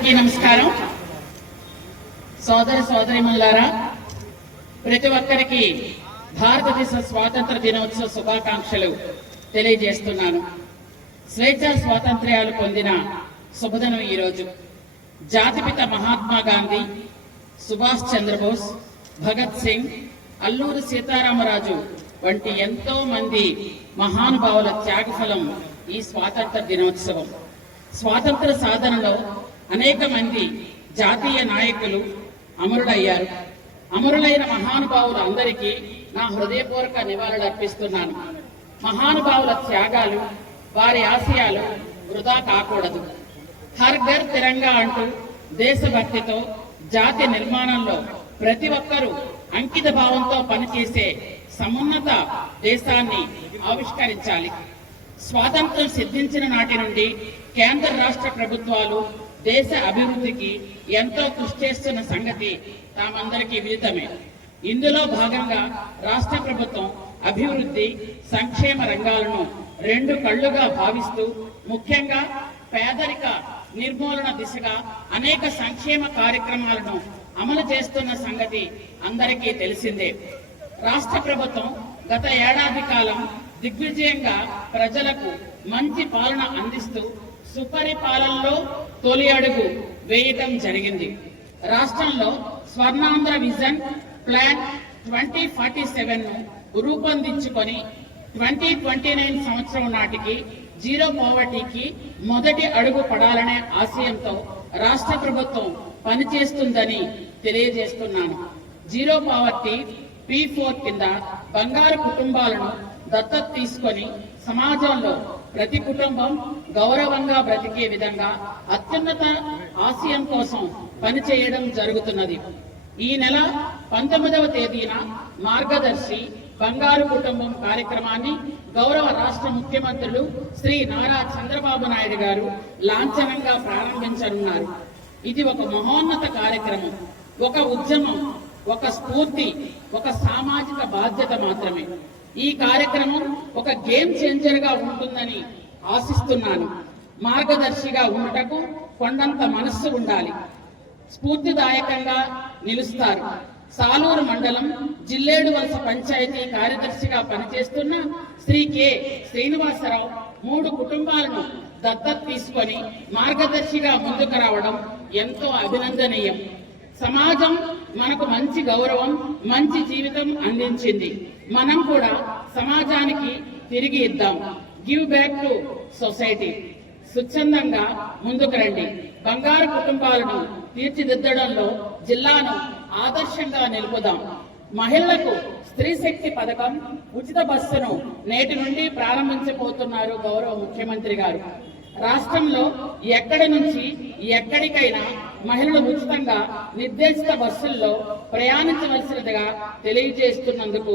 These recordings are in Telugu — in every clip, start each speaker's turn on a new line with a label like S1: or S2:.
S1: అందరికీ నమస్కారం. సోదర సోదరిమల్లారా ప్రతి ఒక్కరికి భారతదేశ స్వాతంత్ర దినోత్సవ శుభాకాంక్షలు తెలియజేస్తున్నాను. స్వేచ్ఛ స్వాతంత్ర్యాలు పొందిన శుభదనం ఈరోజు. జాతిపిత మహాత్మా గాంధీ సుభాష్ చంద్రబోస్ భగత్ సింగ్ అల్లూరి సీతారామరాజు వంటి ఎంతో మంది మహానుభావుల త్యాగఫలం ఈ స్వాతంత్ర దినోత్సవం. స్వాతంత్ర సాధనలో అనేక మంది జాతీయ నాయకులు అమరులయ్యారు. అమరులైన మహానుభావులు అందరికీ నా హృదయపూర్వక నివాళులు అర్పిస్తున్నాను. మహానుభావుల త్యాగాలు వారి ఆశయాలు వృధా కాకూడదు. హర్ ఘర్ తిరంగా అంటూ దేశభక్తితో జాతి నిర్మాణంలో ప్రతి ఒక్కరూ అంకిత భావంతో పనిచేసే సమున్నత దేశాన్ని ఆవిష్కరించాలి. స్వాతంత్రం సిద్ధించిన నాటి నుండి కేంద్ర రాష్ట్ర ప్రభుత్వాలు దేశ అభివృద్ధికి ఎంతో కృషి చేస్తున్న సంగతి తామందరికీ విదితమే. ఇందులో భాగంగా రాష్ట్ర ప్రభుత్వం అభివృద్ధి సంక్షేమ రంగాలను రెండు కళ్ళుగా భావిస్తూ ముఖ్యంగా పేదరిక నిర్మూలన దిశగా అనేక సంక్షేమ కార్యక్రమాలను అమలు చేస్తున్న సంగతి అందరికీ తెలిసిందే. రాష్ట్ర ప్రభుత్వం గత ఏడాది కాలం దిగ్విజయంగా ప్రజలకు మంచి పాలన అందిస్తూ సుపరిపాలనలో తొలి అడుగు వేయటం జరిగింది. రాష్ట్రంలో Swarnandhra vision plan twenty forty సెవెన్ను రూపొందించుకొని ట్వంటీ ట్వంటీ నైన్ సంవత్సరం నాటికి జీరో పావర్టీకి మొదటి అడుగు పడాలనే ఆశయంతో రాష్ట్ర ప్రభుత్వం పనిచేస్తుందని తెలియజేస్తున్నాను. జీరో పావర్టీ పి ఫోర్ కింద బంగారు కుటుంబాలను దత్తత తీసుకొని సమాజంలో ప్రతి కుటుంబం గౌరవంగా బ్రతికే విధంగా అత్యున్నత ఆశయం కోసం పనిచేయడం జరుగుతున్నది. ఈ నెల పంతొమ్మిదవ తేదీన మార్గదర్శి బంగారు కుటుంబం కార్యక్రమాన్ని గౌరవ రాష్ట్ర ముఖ్యమంత్రులు శ్రీ నారా చంద్రబాబు నాయుడు గారు లాంఛనంగా ప్రారంభించనున్నారు. ఇది ఒక మహోన్నత కార్యక్రమం. ఒక ఉద్యమం ఒక స్ఫూర్తి ఒక సామాజిక బాధ్యత మాత్రమే. ఈ కార్యక్రమం ఒక గేమ్ చేంజర్గా ఉంటుందని ఆశిస్తున్నాను. మార్గదర్శిగా ఉండటకు కొండంత మనస్సు ఉండాలి. స్ఫూర్తిదాయకంగా నిలుస్తారు. సాలూరు మండలం జిల్లేడు వలస పంచాయతీ కార్యదర్శిగా పనిచేస్తున్న శ్రీ కె. శ్రీనివాసరావు మూడు కుటుంబాలను దత్తత తీసుకొని మార్గదర్శిగా ముందుకు రావడం ఎంతో అభినందనీయం. సమాజం మనకు మంచి గౌరవం మంచి జీవితం అందించింది. మనం కూడా సమాజానికి తిరిగి ఇద్దాం. గివ్ బ్యాక్ టు సొసైటీ స్వచ్ఛందంగా ముందుకు రండి. బంగారు కుటుంబాలను తీర్చిదిద్దడంలో జిల్లాను ఆదర్శంగా నిలుపుదాం. మహిళలకు స్త్రీ శక్తి పథకం ఉచిత బస్సును నేటి నుండి ప్రారంభించబోతున్నారు గౌరవ ముఖ్యమంత్రి గారు. రాష్ట్రంలో ఎక్కడి నుంచి ఎక్కడికైనా మహిళలు ఉచితంగా నిర్దేశిత బస్సుల్లో ప్రయాణించవలసినదిగా తెలియజేస్తున్నందుకు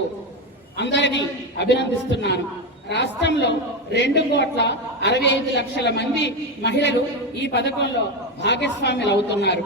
S1: అందరినీ అభినందిస్తున్నాను. రాష్ట్రంలో రెండు కోట్ల అరవై ఐదు లక్షల మంది మహిళలు ఈ పథకంలో భాగస్వాములు అవుతున్నారు.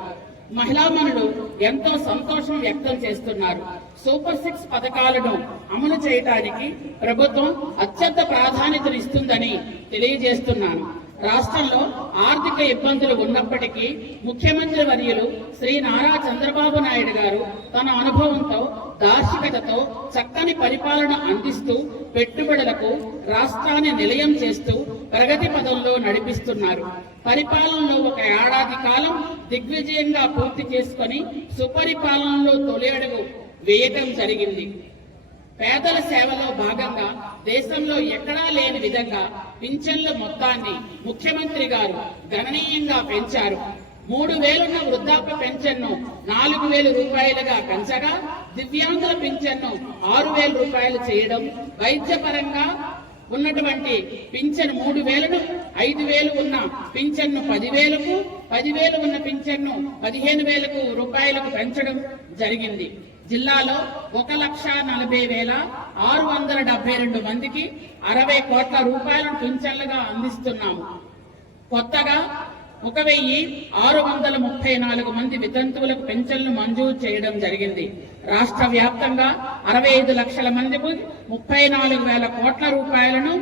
S1: మహిళామణులు ఎంతో సంతోషం వ్యక్తం చేస్తున్నారు. సూపర్ సిక్స్ పథకాలను అమలు చేయడానికి ప్రభుత్వం అత్యంత ప్రాధాన్యతనిస్తుందని తెలియజేస్తున్నాను. రాష్ట్రంలో ఆర్థిక ఇబ్బందులు ఉన్నప్పటికీ ముఖ్యమంత్రి వర్యులు శ్రీ నారా చంద్రబాబు నాయుడు గారు తన అనుభవంతో దార్శికతతో చక్కని పరిపాలన అందిస్తూ పెట్టుబడులకు రాష్ట్రాన్ని నిలయం చేస్తూ ప్రగతి పదంలో నడిపిస్తున్నారు. పరిపాలనలో ఒక ఏడాది కాలం దిగ్విజయంగా పూర్తి చేసుకొని సుపరిపాలనలో తొలి అడుగు వేయటం జరిగింది. పేదల సేవలో భాగంగా దేశంలో ఎక్కడా లేని విధంగా పింఛన్ల మొత్తాన్ని ముఖ్యమంత్రి గారు గణనీయంగా పెంచారు. మూడు వేలున్న వృద్ధాప్య పెన్షన్ను నాలుగు వేల రూపాయలుగా పెంచగా దివ్యాంగుల పింఛన్ను ఆరు వేల రూపాయలు చేయడం వైద్యపరంగా ఉన్నటువంటి పింఛన్ మూడు వేలను ఐదు వేలు ఉన్న పింఛన్ను పదివేలకు పదివేలు ఉన్న పింఛన్ను పదిహేను వేలకు రూపాయలకు పెంచడం జరిగింది. జిల్లాలో ఒక లక్ష నలభై వేల ఆరు వందల డెబ్బై రెండు మందికి అరవై కోట్ల రూపాయలను పింఛన్లుగా అందిస్తున్నాము. కొత్తగా ఒక వెయ్యి ఆరు వందల ముప్పై నాలుగు మంది వితంతువులకు పెన్షన్లు మంజూరు చేయడం జరిగింది. రాష్ట్ర వ్యాప్తంగా అరవై ఐదు లక్షల మందికి ముప్పై నాలుగు వేల కోట్ల రూపాయలను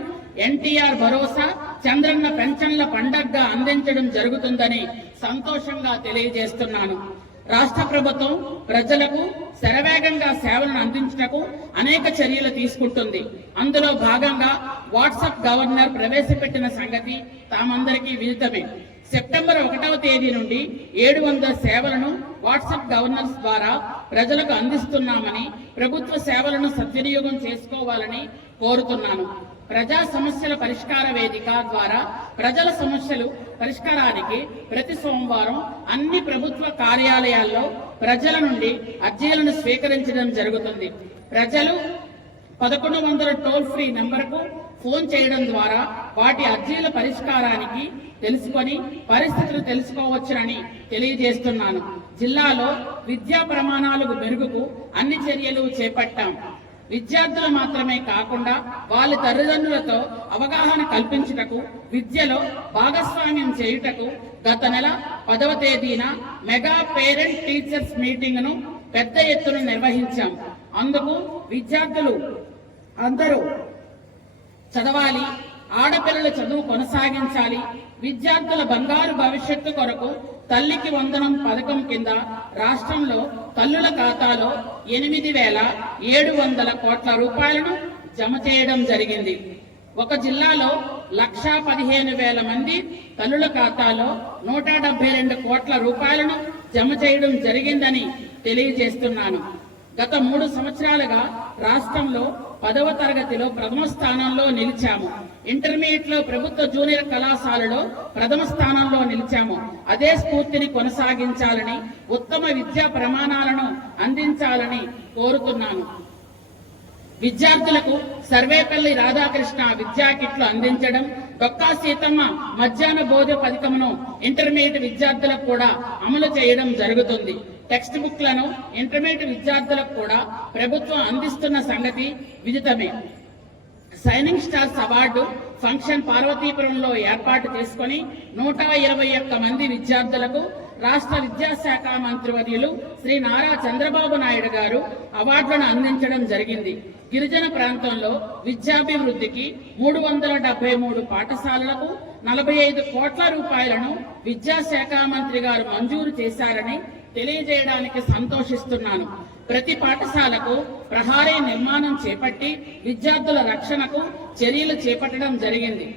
S1: ఎన్టీఆర్ భరోసా చంద్రన్న పెన్షన్ల పండగగా అందించడం జరుగుతుందని సంతోషంగా తెలియజేస్తున్నాను. రాష్ట్ర ప్రభుత్వం ప్రజలకు శరవేగంగా సేవలను అందించటకు అనేక చర్యలు తీసుకుంటుంది. అందులో భాగంగా వాట్సాప్ గవర్నర్ ప్రవేశపెట్టిన సంగతి తామందరికీ విదితమే. సెప్టెంబర్ ఒకటవ తేదీ నుండి ఏడు వందల సేవలను వాట్సాప్ గవర్నర్స్ ద్వారా ప్రజలకు అందిస్తున్నామని ప్రభుత్వ సేవలను సద్వినియోగం చేసుకోవాలని కోరుతున్నాను. ప్రజా సమస్యల పరిష్కార వేదిక ద్వారా ప్రజల సమస్యలు పరిష్కారానికి ప్రతి సోమవారం అన్ని ప్రభుత్వ కార్యాలయాల్లో ప్రజల నుండి అర్జీలను స్వీకరించడం జరుగుతుంది. ప్రజలు పదకొండు వందల టోల్ ఫ్రీ నెంబర్కు ఫోన్ చేయడం ద్వారా వాటి అర్జీల పరిష్కారానికి తెలుసుకొని పరిస్థితులు తెలుసుకోవచ్చునని తెలియజేస్తున్నాను. జిల్లాలో విద్యా ప్రమాణాలకు మెరుగుకు అన్ని చర్యలు చేపట్టాం. విద్యార్థులు మాత్రమే కాకుండా వాళ్ళ తల్లిదండ్రులతో అవగాహన కల్పించుటకు విద్యలో భాగస్వామ్యం చేయుటకు గత నెల పదవ తేదీన మెగా పేరెంట్ టీచర్స్ మీటింగ్ను పెద్ద ఎత్తున నిర్వహించాం. అందుకు విద్యార్థులు అందరూ చదవాలి ఆడపిల్లల చదువు కొనసాగించాలి విద్యార్థుల బంగారు భవిష్యత్తు కొరకు తల్లికి వందనం పథకం కింద రాష్ట్రంలో తల్లుల ఖాతాలో ఎనిమిది వేల ఏడు వందల కోట్ల రూపాయలను జమ చేయడం జరిగింది. ఒక జిల్లాలో లక్షా పదిహేను వేల మంది తల్లుల ఖాతాలో నూట డెబ్బై రెండు కోట్ల రూపాయలను జమ చేయడం జరిగిందని తెలియజేస్తున్నాను. గత మూడు సంవత్సరాలుగా రాష్ట్రంలో పదవ తరగతిలో ప్రథమ స్థానంలో నిలిచాము. ఇంటర్మీడియట్లో ప్రభుత్వ జూనియర్ కళాశాలలో ప్రథమ స్థానంలో నిలిచాము. అదే స్ఫూర్తిని కొనసాగించాలని ఉత్తమ విద్యా ప్రమాణాలను అందించాలని కోరుతున్నాను. విద్యార్థులకు సర్వేపల్లి రాధాకృష్ణ విద్యా కిట్లు అందించడం డొక్కా సీతమ్మ మధ్యాహ్న బోధ పథకమును ఇంటర్మీడియట్ విద్యార్థులకు కూడా అమలు చేయడం జరుగుతుంది. టెక్స్ట్ బుక్లను ఇంటర్మీడియట్ విద్యార్థులకు కూడా ప్రభుత్వం అందిస్తున్న సంగతి విదితమే. సైనింగ్ స్టార్స్ అవార్డు ఫంక్షన్ పార్వతీపురంలో ఏర్పాటు చేసుకుని నూట ఇరవై ఒక్క మంది విద్యార్థులకు రాష్ట్ర విద్యాశాఖ మంత్రివర్యులు శ్రీ నారా చంద్రబాబు నాయుడు గారు అవార్డులను అందించడం జరిగింది. గిరిజన ప్రాంతంలో విద్యాభివృద్ధికి మూడు వందల డెబ్బై మూడు పాఠశాలలకు నలభై ఐదు కోట్ల రూపాయలను విద్యాశాఖ మంత్రి గారు మంజూరు చేశారని తెలియజేయడానికి సంతోషిస్తున్నాను. ప్రతి పాఠశాలకు ప్రహారీ నిర్మాణం చేపట్టి విద్యార్థుల రక్షణకు చర్యలు చేపట్టడం జరిగింది.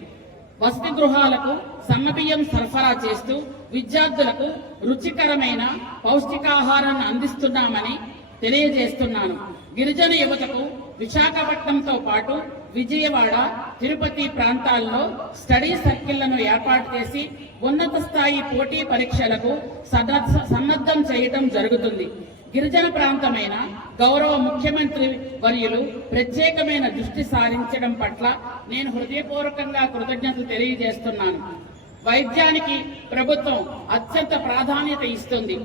S1: వసతి గృహాలకు సన్నబియ్యం సరఫరా చేస్తూ విద్యార్థులకు రుచికరమైన పౌష్టికాహారాన్ని అందిస్తున్నామని తెలియజేస్తున్నాను. గిరిజన యువతకు విశాఖపట్నంతో పాటు విజయవాడ తిరుపతి ప్రాంతాల్లో స్టడీ సర్కిళ్ళను ఏర్పాటు చేసి ఉన్నత స్థాయి పోటీ పరీక్షలకు సన్నద్ధం చేయటం జరుగుతుంది. గిరిజన ప్రాంతమైన గౌరవ ముఖ్యమంత్రి వర్యులు ప్రత్యేకమైన దృష్టి సారించడం పట్ల నేను హృదయపూర్వకంగా కృతజ్ఞతలు తెలియజేస్తున్నాను. వైద్యానికి ప్రభుత్వం అత్యంత ప్రాధాన్యత ఇస్తుంది.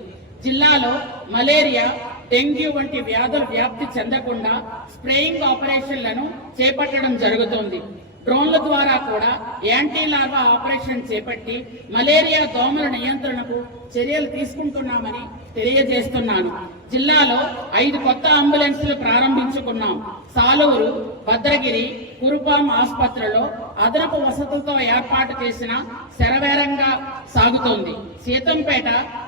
S1: జిల్లాలో మలేరియా డెంగ్యూ వంటి వ్యాధులు వ్యాప్తి చెందకుండా స్ప్రేయింగ్ ఆపరేషన్లను చేపట్టడం జరుగుతోంది. డ్రోన్ల ద్వారా కూడా యాంటీ లార్వా ఆపరేషన్ చేపట్టి మలేరియా దోమల నియంత్రణకు చర్యలు తీసుకుంటున్నామని తెలియజేస్తున్నాను. జిల్లాలో ఐదు కొత్త అంబులెన్సులు ప్రారంభించుకున్నాం. సాలూరు భద్రగిరి కురుపాం ఆసుపత్రిలో అదనపు వసతులతో ఏర్పాటు చేసిన శరవేరంగా సాగుతోంది. సీతంపేట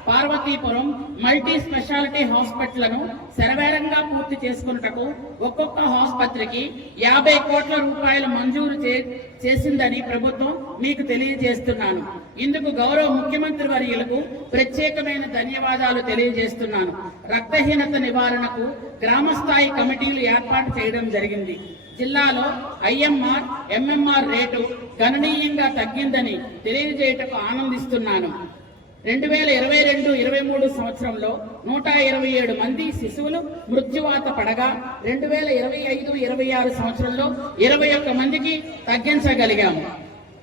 S1: పార్వతీపురం మల్టీ స్పెషాలిటీ హాస్పిటల్ను శరవేరంగా పూర్తి చేసుకున్నటకు ఒక్కొక్క ఆసుపత్రికి యాభై కోట్ల రూపాయలు మంజూరు చే- చేసిందని ప్రభుత్వం మీకు తెలియజేస్తున్నాను. ఇందుకు గౌరవ ముఖ్యమంత్రి వర్యులకు ప్రత్యేకమైన ధన్యవాదాలు తెలియజేస్తున్నాను. రక్తహీనత నివారణకు గ్రామ స్థాయి కమిటీలు ఏర్పాటు చేయడం జరిగింది. జిల్లాలో ఐఎంఆర్ ఎంఎంఆర్ రేటు గణనీయంగా తగ్గిందని తెలియజేయటకు ఆనందిస్తున్నాను. రెండు వేల ఇరవై రెండు ఇరవై మూడు సంవత్సరంలో నూట ఇరవై ఏడు మంది శిశువులు మృత్యువాత పడగా రెండు వేల ఇరవై ఐదు ఇరవై ఆరు సంవత్సరంలో ఇరవై ఒక్క మందికి తగ్గించగలిగాము.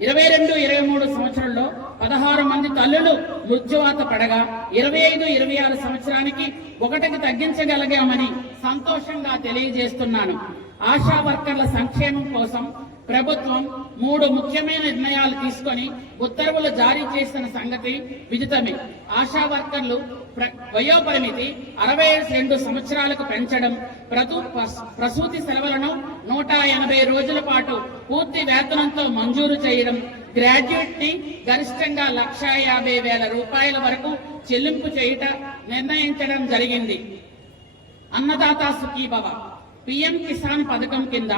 S1: ఇరవై రెండు ఇరవై మూడు సంవత్సరంలో పదహారు మంది తల్లులు మృత్యువాత పడగా ఇరవై ఐదు ఇరవై ఆరు సంవత్సరానికి ఒకటికి తగ్గించగలిగామని సంతోషంగా తెలియజేస్తున్నాను. ఆశా వర్కర్ల సంక్షేమం కోసం ప్రభుత్వం మూడు ముఖ్యమైన నిర్ణయాలు తీసుకొని ఉత్తర్వులు జారీ చేసిన సంగతి విదితమే. ఆశా వర్కర్లు ప్ర- వయోపరిమితి అరవై రెండు సంవత్సరాలకు పెంచడం ప్రతు ప్రసూతి సెలవులను నూట ఎనభై రోజుల పాటు పూర్తి వేతనంతో మంజూరు చేయడం గ్రాడ్యుయేట్ని గరిష్టంగా లక్ష యాభై వేల రూపాయల వరకు చెల్లింపు చేయుట నిర్ణయించడం జరిగింది. అన్నదాత సుఖీభవ. పిఎం కిసాన్ పథకం కింద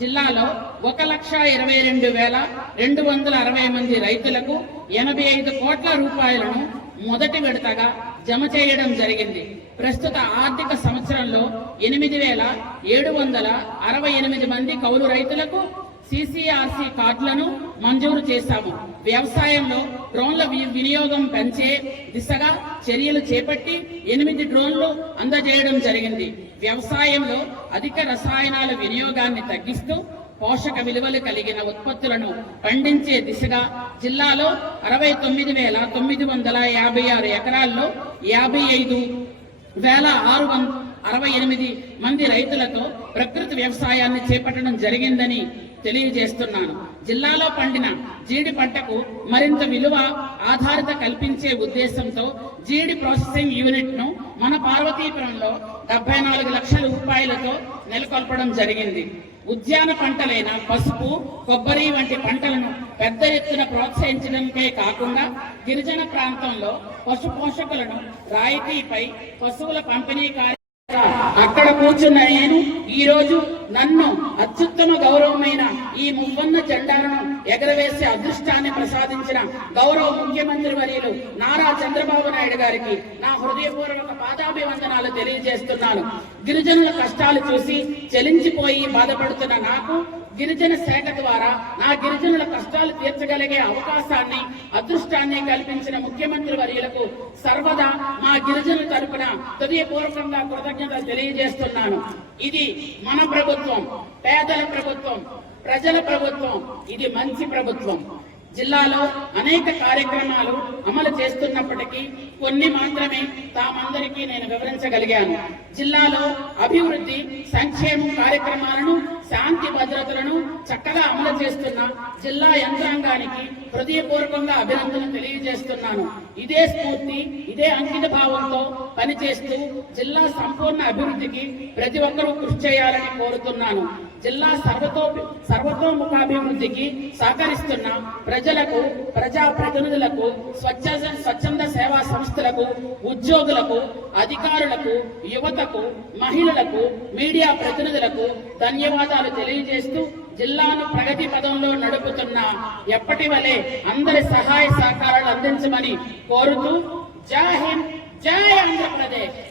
S1: జిల్లాలో ఒక లక్ష ఇరవై రెండు వేల రెండు వందల అరవై మంది రైతులకు ఎనభై ఐదు కోట్ల రూపాయలను మొదటి విడతగా జమ చేయడం జరిగింది. ప్రస్తుత ఆర్థిక సంవత్సరంలో ఎనిమిది వేల ఏడు వందల అరవై ఎనిమిది మంది కౌలు రైతులకు సిసిఆర్సి కార్డులను మంజూరు చేశాము. వ్యవసాయంలో డ్రోన్ల వి- వినియోగం పెంచే దిశగా చర్యలు చేపట్టి ఎనిమిది డ్రోన్లు అందజేయడం జరిగింది. వ్యవసాయంలో అధిక రసాయనాల వినియోగాన్ని తగ్గిస్తూ పోషక విలువలు కలిగిన ఉత్పత్తులను పండించే దిశగా జిల్లాలో అరవై తొమ్మిది వేల తొమ్మిది వందల యాభై ఆరు ఎకరాల్లో యాభై ఐదు వేల ఆరు వంద అరవై ఎనిమిది మంది రైతులతో ప్రకృతి వ్యవసాయాన్ని చేపట్టడం జరిగిందని తెలియజేస్తున్నాను. జిల్లాలో పండిన జీడి పంటకు మరింత విలువ ఆధారిత కల్పించే ఉద్దేశంతో జీడి ప్రాసెసింగ్ యూనిట్ను మన పార్వతీపురంలో డెబ్బై నాలుగు లక్షల రూపాయలతో నెలకొల్పడం జరిగింది. ఉద్యాన పంటలైన పసుపు కొబ్బరి వంటి పంటలను పెద్ద ఎత్తున ప్రోత్సహించడంపై కాకుండా గిరిజన ప్రాంతంలో పశు పోషకులను రాయితీపై పశువుల పంపిణీ కార్య అక్కడ కూర్చున్న నేను ఈ రోజు నన్ను అత్యుత్తమ గౌరవమైన ఈ మువ్వన్న జెండాలను ఎగరవేసే అదృష్టాన్ని ప్రసాదించిన గౌరవ ముఖ్యమంత్రి వర్యులు నారా చంద్రబాబు నాయుడు గారికి నా హృదయపూర్వక పాదాభివందనాలు తెలియజేస్తున్నాను. గిరిజనుల కష్టాలు చూసి చెలించిపోయి బాధపడుతున్న నాకు గిరిజన శాఖ ద్వారా నా గిరిజనుల కష్టాలు తీర్చగలిగే అవకాశాన్ని అదృష్టాన్ని కల్పించిన ముఖ్యమంత్రి వర్యులకు సర్వదా మా గిరిజనుల తరపున హృదయపూర్వకంగా కృతజ్ఞత తెలియజేస్తున్నాను. ఇది మన ప్రభుత్వం పేదల ప్రభుత్వం ప్రజల ప్రభుత్వం ఇది మంచి ప్రభుత్వం. జిల్లాలో అనేక కార్యక్రమాలు అమలు చేస్తున్నప్పటికీ కొన్ని మాత్రమే తామందరికీ నేను వివరించగలిగాను. జిల్లాలో అభివృద్ధి సంక్షేమ కార్యక్రమాలను శాంతి భద్రతలను చక్కగా అమలు చేస్తున్న జిల్లా యంత్రాంగానికి హృదయపూర్వకంగా అభినందనలు తెలియజేస్తున్నాను. ఇదే స్ఫూర్తి ఇదే అంకిత భావంతో పనిచేస్తూ జిల్లా సంపూర్ణ అభివృద్ధికి ప్రతి ఒక్కరూ కృషి చేయాలని కోరుతున్నాను. జిల్లా సర్వతో సర్వతోముఖాభివృద్ధికి సహకరిస్తున్న ప్రజలకు ప్రజా ప్రతినిధులకు స్వచ్ఛ స్వచ్ఛంద సేవా సంస్థలకు ఉద్యోగులకు అధికారులకు యువతకు మహిళలకు మీడియా ప్రతినిధులకు ధన్యవాదాలు తెలియజేస్తూ జిల్లాను ప్రగతి పదంలో నడుపుతున్న ఎప్పటి వలె అందరి సహాయ సహకారాలు అందించమని కోరుతూ జై హింద్ జై ఆంధ్రప్రదేశ్.